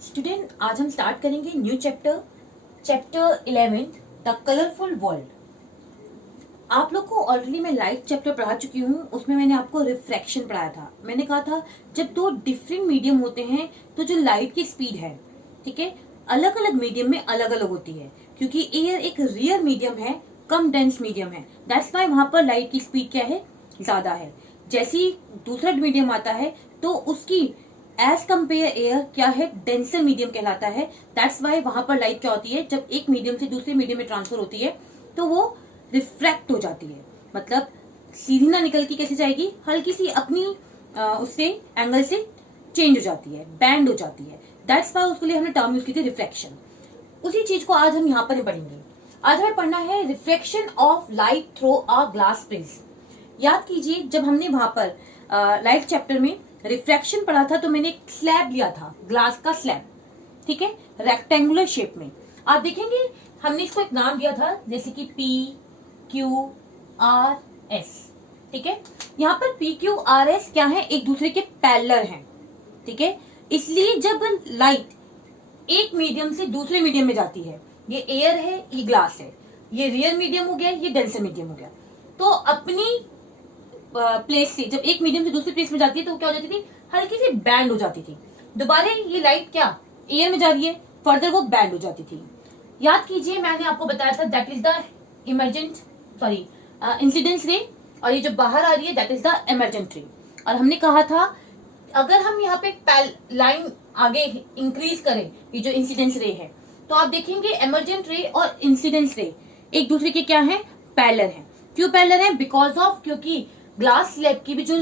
Student, आज हम start करेंगे new chapter 11 the colourful world. आप लोग को ऑलरेडी मैं लाइट चैप्टर पढ़ा चुकी हूँ। उसमें मैंने आपको रिफ्रैक्शन पढ़ाया था। मैंने कहा था जब दो डिफरेंट मीडियम होते हैं तो जो लाइट की स्पीड है, ठीक है, अलग अलग मीडियम में अलग अलग होती है, क्योंकि एयर एक रियर मीडियम है, कम डेंस मीडियम है। दैट्स वाई वहां पर लाइट की स्पीड क्या है, ज्यादा है। जैसे ही दूसरा मीडियम आता है तो उसकी एज कंपेयर एयर क्या है, डेंसर मीडियम कहलाता है। दैट्स वाई वहां पर लाइट क्या होती है, जब एक मीडियम से दूसरे मीडियम में ट्रांसफर होती है तो वो रिफ्रैक्ट हो जाती है। मतलब सीधी ना निकल के कैसे जाएगी, हल्की सी अपनी उससे एंगल से चेंज हो जाती है, बैंड हो जाती है। दैट्स वाई उसके लिए हमने टर्म यूज की थी रिफ्रैक्शन। उसी चीज को आज हम यहाँ पर पढ़ेंगे। आज हमें पढ़ना है reflection of light through a glass prism. याद कीजिए, जब हमने वहां पर लाइट चैप्टर में रिफ्रैक्शन पढ़ा था तो मैंने एक स्लैब लिया था, ग्लास का स्लैब, ठीक है, रेक्टेंगुलर शेप में। आप देखेंगे हमने इसको एक नाम दिया था, जैसे कि PQRS, ठीक है। यहाँ पर PQRS क्या है, एक दूसरे के पैरेलल हैं, ठीक है। इसलिए जब लाइट एक मीडियम से दूसरे मीडियम में जाती है, ये एयर है, ये ग्लास है, ये रियर मीडियम हो गया, ये डेंसर मीडियम हो गया, तो अपनी प्लेस से जब एक मीडियम से दूसरी प्लेस में जाती है तो क्या हो जाती थी, हल्की सी बैंड हो जाती थी। दोबारा ये लाइट क्या एयर में जा रही है, फर्दर वो बैंड हो जाती थी। याद कीजिए, मैंने आपको बताया था दैट इज द इंसिडेंस रे, और ये जो बाहर आ रही है दैट इज द एमरजेंट रे। और हमने कहा था अगर हम यहाँ पे लाइन आगे इंक्रीज करें, ये जो इंसिडेंस रे है, तो आप देखेंगे एमरजेंट रे और इंसिडेंस रे एक दूसरे के क्या है, पैरेलल है। क्यों पैरेलल है, बिकॉज ऑफ क्योंकि ग्लास स्लैब की भी जो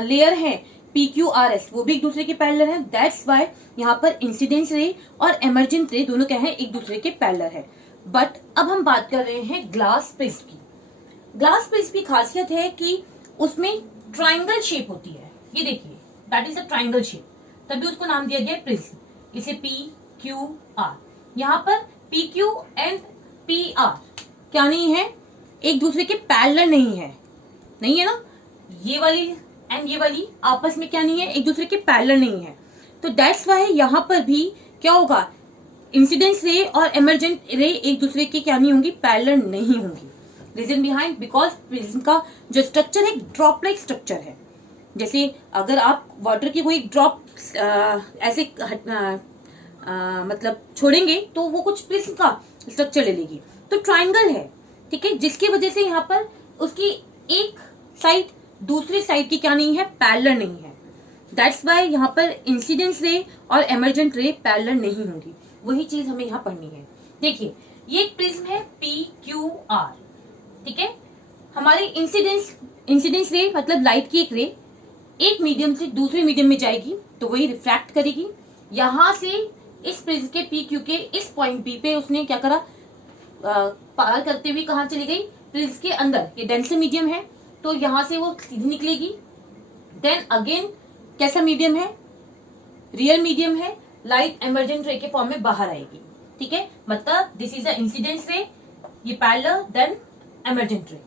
लेयर है PQRS वो भी एक दूसरे के पैरेलल है। दैट्स वाई यहाँ पर इंसिडेंस रे और एमरजेंट रे दोनों क्या है, एक दूसरे के पैरेलल है। बट अब हम बात कर रहे हैं ग्लास प्रिज्म की। ग्लास प्रिज्म की खासियत है कि उसमें ट्राइंगल शेप होती है। ये देखिए, that is a triangle shape, तभी उसको नाम दिया गया प्रिज्म। इसे PQR, यहाँ पर PQ एंड PR क्या नहीं है, एक दूसरे के पैरेलल नहीं है, नहीं है ना। ये वाली एंड ये वाली आपस में क्या नहीं है, एक दूसरे के पैरेलल नहीं है। तो दैट्स वाई यहाँ पर भी क्या होगा, इंसिडेंस रे और एमरजेंट रे एक दूसरे के क्या नहीं होंगी, पैरेलल नहीं होंगी। रीजन बिहाइंड, बिकॉज प्रिज्म का जो स्ट्रक्चर है ड्रॉप लाइक स्ट्रक्चर है। जैसे अगर आप वाटर की कोई ड्रॉप ऐसे मतलब छोड़ेंगे तो वो कुछ प्रिज्म का स्ट्रक्चर ले लेगी। तो ट्राइंगल है, ठीक है, जिसकी वजह से यहाँ पर उसकी एक साइड दूसरी साइड की क्या नहीं है, पैरेलल नहीं है। दैट्स वाई यहाँ पर इंसिडेंस रे और एमरजेंट रे पैरेलल नहीं होंगी। वही चीज हमें यहाँ पढ़नी है। देखिए, ये एक प्रिज्म है PQR, ठीक है। हमारी इंसिडेंस रे मतलब लाइट की एक रे एक मीडियम से दूसरे मीडियम में जाएगी तो वही रिफ्रैक्ट करेगी। यहां से इस प्रिज्म के PQ के इस पॉइंट B पे उसने क्या करा, पार करते हुए कहाँ चली गई, प्रिज्म के अंदर। ये डेंसर मीडियम है तो यहां से वो सीधी निकलेगी। देन अगेन कैसा मीडियम है, रियल मीडियम है, लाइट एमरजेंट रे के फॉर्म में बाहर आएगी, ठीक है। मतलब दिस इज द इंसिडेंस रे, ये पैरेलल, देन एमरजेंट रे,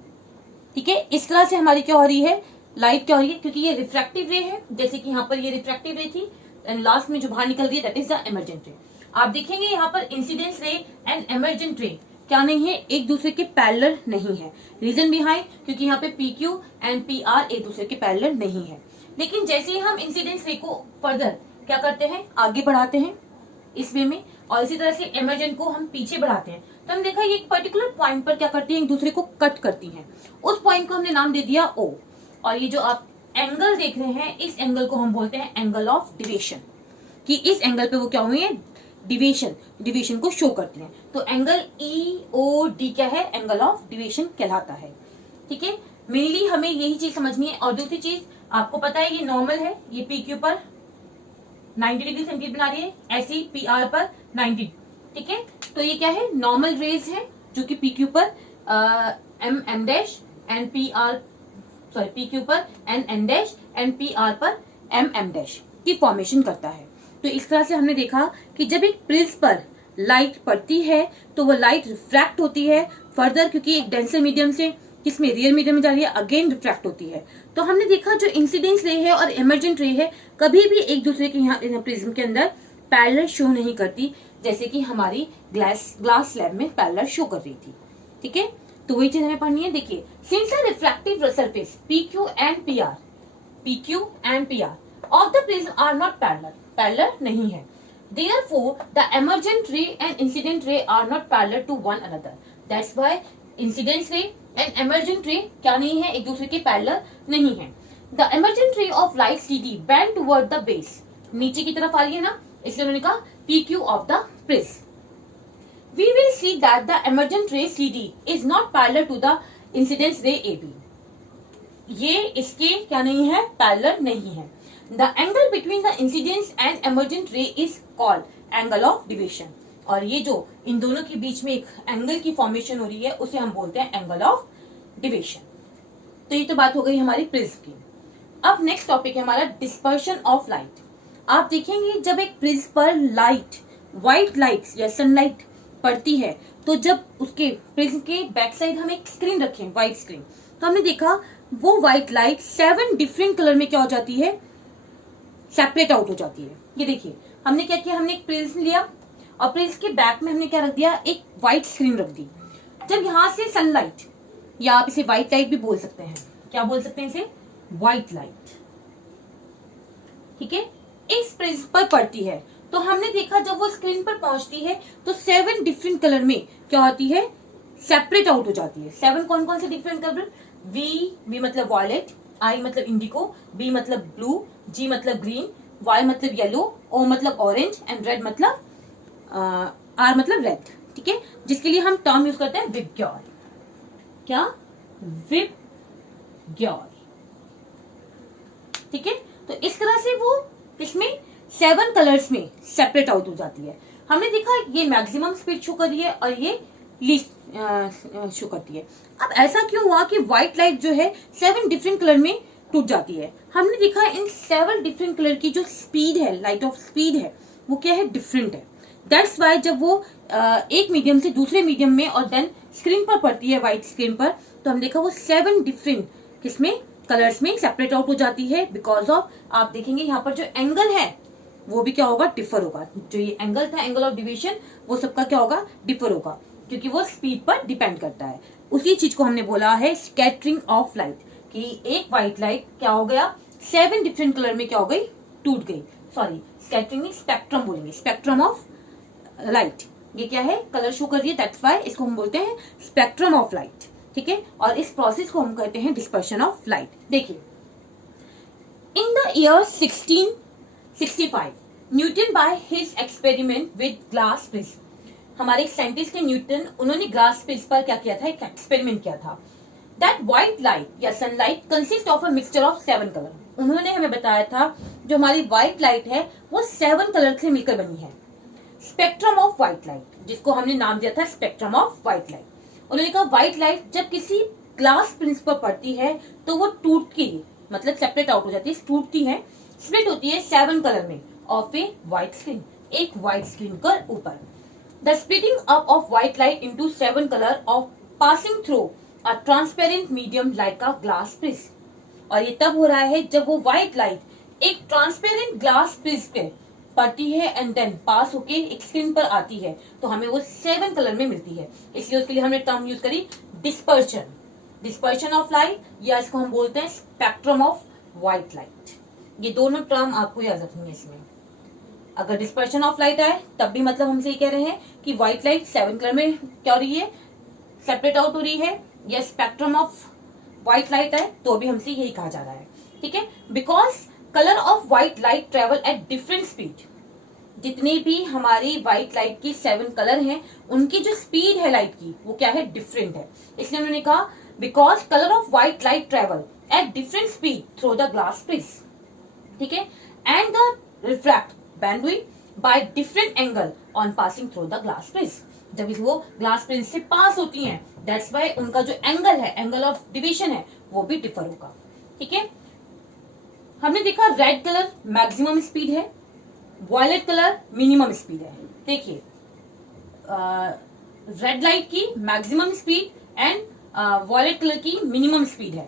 ठीक है। इस तरह से हमारी क्या हो रही है, लाइट क्या हो रही है, क्योंकि ये रिफ्रैक्टिव रे है, जैसे कि यहाँ पर ये रिफ्रैक्टिव रे थी एंड लास्ट में जो बाहर निकल रही है दैट इज द एमरजेंट रे। आप देखेंगे यहाँ पर इंसिडेंस रे एंड एमरजेंट रे क्या नहीं है, एक दूसरे के पैरेलल नहीं है। रीजन बिहाइंड, क्योंकि यहाँ पे PQ एंड PR एक दूसरे के पैरेलल नहीं है। लेकिन जैसे ही हम इंसिडेंस रे को फर्दर क्या करते हैं, आगे बढ़ाते हैं इस वे में, और इसी तरह से एमरजेंट को हम पीछे बढ़ाते हैं, तो हम देखा ये एक पर्टिकुलर पॉइंट पर क्या करती है, एक दूसरे को कट करती हैं। उस पॉइंट को हमने नाम दे दिया O। और ये जो आप एंगल देख रहे हैं, इस एंगल को हम बोलते हैं एंगल ऑफ डिविएशन, कि इस एंगल पे वो क्या हुई है, डिविएशन को शो करती हैं। तो एंगल EOD क्या है, एंगल ऑफ डिविएशन कहलाता है, ठीक है। मेनली हमें यही चीज समझनी है। और दूसरी चीज आपको पता है, ये नॉर्मल है, ये PQ पर 90 डिग्री सेंटीग्रेड बना रही है, ऐसी PR पर 90, ठीक है। तो ये क्या है, नॉर्मल रेज है जो कि PQ पर M डैश एंड PQ पर N डैश एंड PR पर M डैश की फॉर्मेशन करता है। तो इस तरह से हमने देखा कि जब एक प्रिज्म पर लाइट पड़ती है तो वो लाइट रिफ्रैक्ट होती है फर्दर, क्योंकि एक डेंसर मीडियम से किसमें, रियल मीडियम में जा रही है, अगेन रिफ्रैक्ट होती है। तो हमने देखा जो इंसिडेंस रे है और इमर्जेंट रे है कभी भी एक दूसरे के यहाँ प्रिज्म के अंदर पैरेलल शो नहीं करती, जैसे कि हमारी ग्लास स्लैब में पैरेलल शो कर रही थी। ठीक है, तो वही चीज हमें पढ़नी है। देखिए, since the refractive surface PQ and PR of the prism are not parallel नहीं है, therefore the emergent ray and incident ray are not parallel to one another. That's why incident ray and emergent ray क्या नहीं है, एक दूसरे के parallel नहीं है। The emergent ray of light CD bend toward the base, नीचे की तरफ आ रही है ना, इसलिए उन्होंने कहा PQ of the prism. We will see that the emergent ray CD is not parallel to the incident ray AB. ये इसके क्या नहीं है, पैरेलल नहीं है। The angle between the incidence and emergent ray is called angle of deviation. और ये जो इन दोनों के बीच में एक एंगल की फॉर्मेशन हो रही है उसे हम बोलते हैं एंगल ऑफ डिविएशन। तो ये तो बात हो गई हमारी प्रिज्म की। अब नेक्स्ट टॉपिक है हमारा डिस्पर्शन ऑफ लाइट। आप देखेंगे जब एक प्रिज्म पर लाइट, व्हाइट लाइट या सनलाइट पड़ती है, तो जब उसके प्रिज्म के बैक साइड हम एक स्क्रीन रखें, व्हाइट स्क्रीन, तो हमने देखा वो व्हाइट लाइट 7 डिफरेंट कलर में क्या हो जाती है, सेपरेट आउट हो जाती है। ये देखिए, हमने क्या किया, हमने एक प्रिज्म लिया और प्रिज्म के बैक में हमने क्या रख दिया, एक व्हाइट स्क्रीन रख दी। जब यहां से सनलाइट, या आप इसे व्हाइट लाइट भी बोल सकते हैं, क्या बोल सकते हैं इसे, व्हाइट लाइट, ठीक है, इस प्रिज्म पर पड़ती है, तो हमने देखा जब वो स्क्रीन पर पहुंचती है तो 7 डिफरेंट कलर में क्या होती है, सेपरेट आउट हो जाती है। 7 कौन कौन से डिफरेंट कलर, वी मतलब वॉयलेट, आई मतलब इंडिको, बी मतलब ब्लू, जी मतलब ग्रीन, वाई मतलब येलो, ओ मतलब ऑरेंज एंड रेड मतलब आर मतलब रेड। ठीक है, जिसके लिए हम टर्म यूज करते हैं विबग्योर। क्या, विबग्योर। ठीक है, तो इस तरह से वो इसमें 7 कलर्स में सेपरेट आउट हो जाती है। हमने देखा ये मैक्सिमम स्पीड शो कर रही है और ये लीस्ट शो करती है। अब ऐसा क्यों हुआ कि व्हाइट लाइट जो है 7 डिफरेंट कलर में टूट जाती है। हमने देखा इन 7 डिफरेंट कलर की जो स्पीड है, लाइट ऑफ स्पीड है, वो क्या है, डिफरेंट है। दैट्स वाई जब वो एक मीडियम से दूसरे मीडियम में और देन स्क्रीन पर पड़ती है, व्हाइट स्क्रीन पर, तो हम देखा वो 7 डिफरेंट किसमें, कलर्स में सेपरेट आउट हो जाती है। बिकॉज ऑफ, आप देखेंगे यहाँ पर जो एंगल है वो भी क्या होगा, डिफर होगा। जो ये एंगल था, एंगल ऑफ डिविएशन, वो सबका क्या होगा, डिफर होगा, क्योंकि वो स्पीड पर डिपेंड करता है। उसी चीज को हमने बोला है स्कैटरिंग ऑफ लाइट, कि एक व्हाइट लाइट क्या हो गया, 7 डिफरेंट कलर में क्या हो गई, टूट गई। सॉरी, स्कैटरिंग स्पेक्ट्रम बोलेंगे, स्पेक्ट्रम ऑफ लाइट। ये क्या है, कलर शो कर रही है, दैट्स व्हाई इसको हम बोलते हैं स्पेक्ट्रम ऑफ लाइट। ठीक है, और इस प्रोसेस को हम कहते हैं डिस्पर्शन ऑफ लाइट। देखिए, in the year 1665 Newton by his experiment with glass prism, हमारे साइंटिस्ट थे न्यूटन, उन्होंने ग्लास प्रिज्म पर क्या किया था, एक एक्सपेरिमेंट किया था। दैट व्हाइट लाइट या sunlight consist of a mixture of 7 colour. उन्होंने हमें बताया था जो हमारी व्हाइट लाइट है वो 7 कलर से मिलकर बनी है। स्पेक्ट्रम ऑफ व्हाइट लाइट, जिसको हमने नाम दिया था स्पेक्ट्रम ऑफ व्हाइट लाइट। उन्होंने कहा व्हाइट लाइट जब किसी ग्लास प्रिज्म पर पड़ती है तो वो टूटती है, मतलब सेपरेट आउट हो जाती है, टूटती है, स्प्लिट होती है 7 कलर में ऑफ ए व्हाइट स्क्रीन, एक व्हाइट स्क्रीन के ऊपर। The splitting up of white light into 7 colour of passing through a transparent medium like a glass prism. और ये तब हो रहा है जब वो व्हाइट लाइट एक ट्रांसपेरेंट ग्लास प्रिज्म पे पड़ती है एंड देन पास होके एक स्क्रीन पर आती है, तो हमें वो 7 कलर में मिलती है। इसलिए उसके लिए हमने टर्म यूज करी डिस्पर्शन, डिस्पर्शन ऑफ लाइट, या इसको हम बोलते हैं स्पेक्ट्रम ऑफ व्हाइट लाइट। ये दोनों टर्म आपको याद रखनी है। इसमें अगर डिस्पर्शन ऑफ लाइट आए तब भी मतलब हमसे ये कह रहे हैं कि व्हाइट लाइट 7 कलर में क्या हो रही है, सेपरेट आउट हो रही है, या स्पेक्ट्रम ऑफ व्हाइट लाइट आए तो भी हमसे यही कहा जा रहा है। ठीक है, because colour of white light travel at different speed. जितने भी हमारी व्हाइट लाइट की 7 कलर हैं उनकी जो स्पीड है लाइट की वो क्या है, डिफरेंट है। इसलिए उन्होंने कहा because colour of white light travel at different speed through the glass prism. ठीक है, and the refract bandwidth by different angle on passing through the glass prism. जब वो ग्लास प्रिज्म से पास होती हैं, दैट्स व्हाई उनका जो एंगल है, एंगल ऑफ डिविएशन है, वो भी डिफर होगा। ठीक है, हमने देखा रेड कलर मैक्सिमम स्पीड है, वॉयलेट कलर मिनिमम स्पीड है। देखिए, रेड लाइट की maximum speed and violet colour की मिनिमम स्पीड है,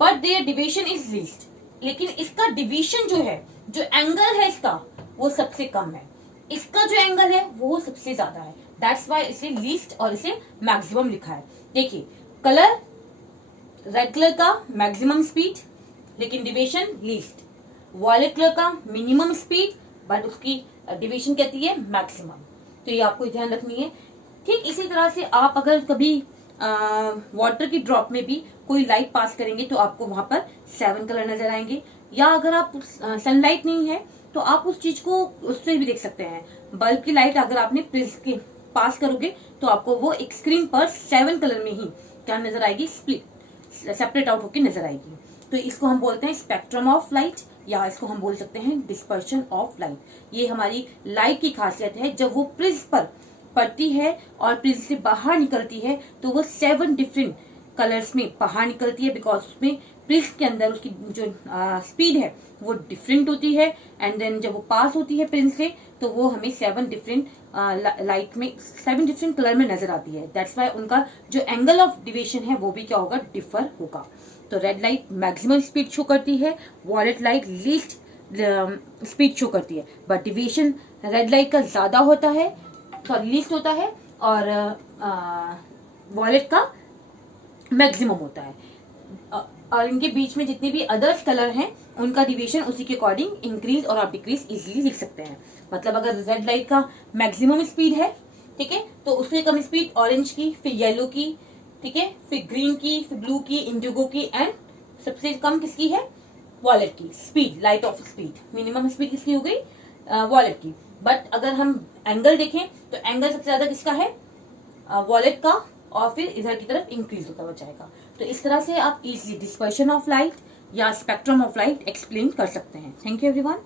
but there deviation is least. लेकिन इसका डिविएशन जो है, जो एंगल है इसका, वो सबसे कम है। इसका जो एंगल है वो सबसे ज्यादा है, दैट्स वाई इसे लीस्ट और इसे मैक्सिमम लिखा है। देखिए कलर, रेड कलर का मैक्सिमम स्पीड लेकिन डिविएशन लीस्ट, वॉयलेट कलर का मिनिमम स्पीड बट उसकी डिविएशन कहती है मैक्सिमम। तो ये आपको ध्यान रखनी है। ठीक इसी तरह से आप अगर कभी वाटर की ड्रॉप में भी कोई लाइट पास करेंगे तो आपको वहां पर 7 कलर नजर आएंगे, या अगर आप सनलाइट नहीं है तो आप उस चीज को उससे भी देख सकते हैं। बल्ब की लाइट अगर आपने प्रिज्म के पास करोगे तो आपको वो एक स्क्रीन पर 7 कलर में ही क्या नजर आएगी, स्प्लिट सेपरेट आउट होकर नजर आएगी। तो इसको हम बोलते हैं स्पेक्ट्रम ऑफ लाइट, या इसको हम बोल सकते हैं डिस्पर्शन ऑफ लाइट। ये हमारी लाइट की खासियत है, जब वो प्रिज्म पर पड़ती है और प्रिज्म से बाहर निकलती है तो वो 7 डिफरेंट कलर्स में बाहर निकलती है, बिकॉज उसमें प्रिज्म के अंदर उसकी जो स्पीड है वो डिफरेंट होती है, एंड देन जब वो पास होती है प्रिज्म से तो वो हमें 7 डिफरेंट लाइट में 7 डिफरेंट कलर में नजर आती है। दैट्स वाई उनका जो एंगल ऑफ डिविएशन है वो भी क्या होगा, डिफर होगा। तो red light maximum speed show करती है, violet light least speed show करती है, बट डिविएशन रेड लाइट का ज्यादा होता है, सॉरी लीस्ट होता है, और वॉयलेट का मैक्सिमम होता है। और इनके बीच में जितने भी अदर्स कलर हैं उनका डिविएशन उसी के अकॉर्डिंग इंक्रीज और आप डिक्रीज इजीली लिख सकते हैं। मतलब अगर रेड लाइट का मैक्सिमम स्पीड है, ठीक है, तो उससे कम स्पीड ऑरेंज की, फिर येलो की, ठीक है, फिर ग्रीन की, फिर ब्लू की, इंडिगो की, एंड सबसे कम किसकी है, वॉयलेट की speed, light of speed. Minimum speed किसकी हो गई, वॉयलेट की। बट अगर हम एंगल देखें तो एंगल सबसे ज्यादा किसका है, वॉयलेट का, और फिर इधर की तरफ इंक्रीज होता हुआ जाएगा। तो इस तरह से आप इजीली डिस्पर्शन ऑफ लाइट या स्पेक्ट्रम ऑफ लाइट एक्सप्लेन कर सकते हैं। Thank you everyone.